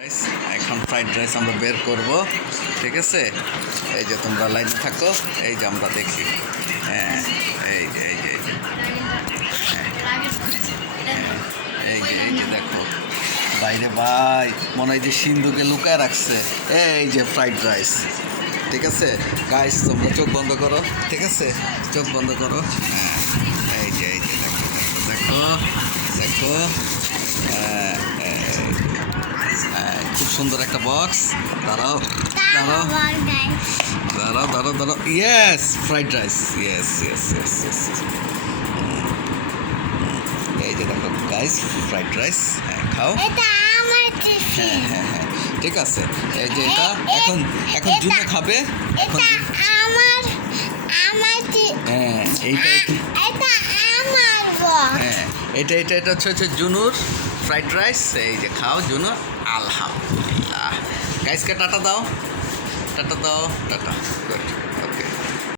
এখন fried rice আমরা বের করব, ঠিক আছে। এই যে তোমরা লাইনে থাকো, এই যে আমরা দেখি। হ্যাঁ, এই যে এই যে এই যে এই যে দেখো বাইরে ভাই, মনে হয় যে সিন্ধুকে লুকায় রাখছে। এই যে ফ্রাইড রাইস, ঠিক আছে গাইস, তোমরা চোখ বন্ধ করো, ঠিক আছে, চোখ বন্ধ করো। হ্যাঁ, এই যে দেখো দেখো, খুব সুন্দর একটা বক্স। দাঁড়াও দাঁড়াও দাঁড়াও দাঁড়াও দাঁড়াও, yes fried rice, yes yes yes yes. এই যে দেখো গাইস, ফ্রাইড রাইস, হ্যাঁ খাও। হ্যাঁ হ্যাঁ হ্যাঁ, ঠিক আছে। এই যে এটা এখন এখন জুনো খাবে। এখন হ্যাঁ এইটা হ্যাঁ এটা এটা এটা হচ্ছে জুনুর ফ্রাইড রাইস। এই যে খাও জুনুর, আলহামদুলিল্লাহ। গাইসকে টাটা দাও, টাটা দাও, টাটা, গুড।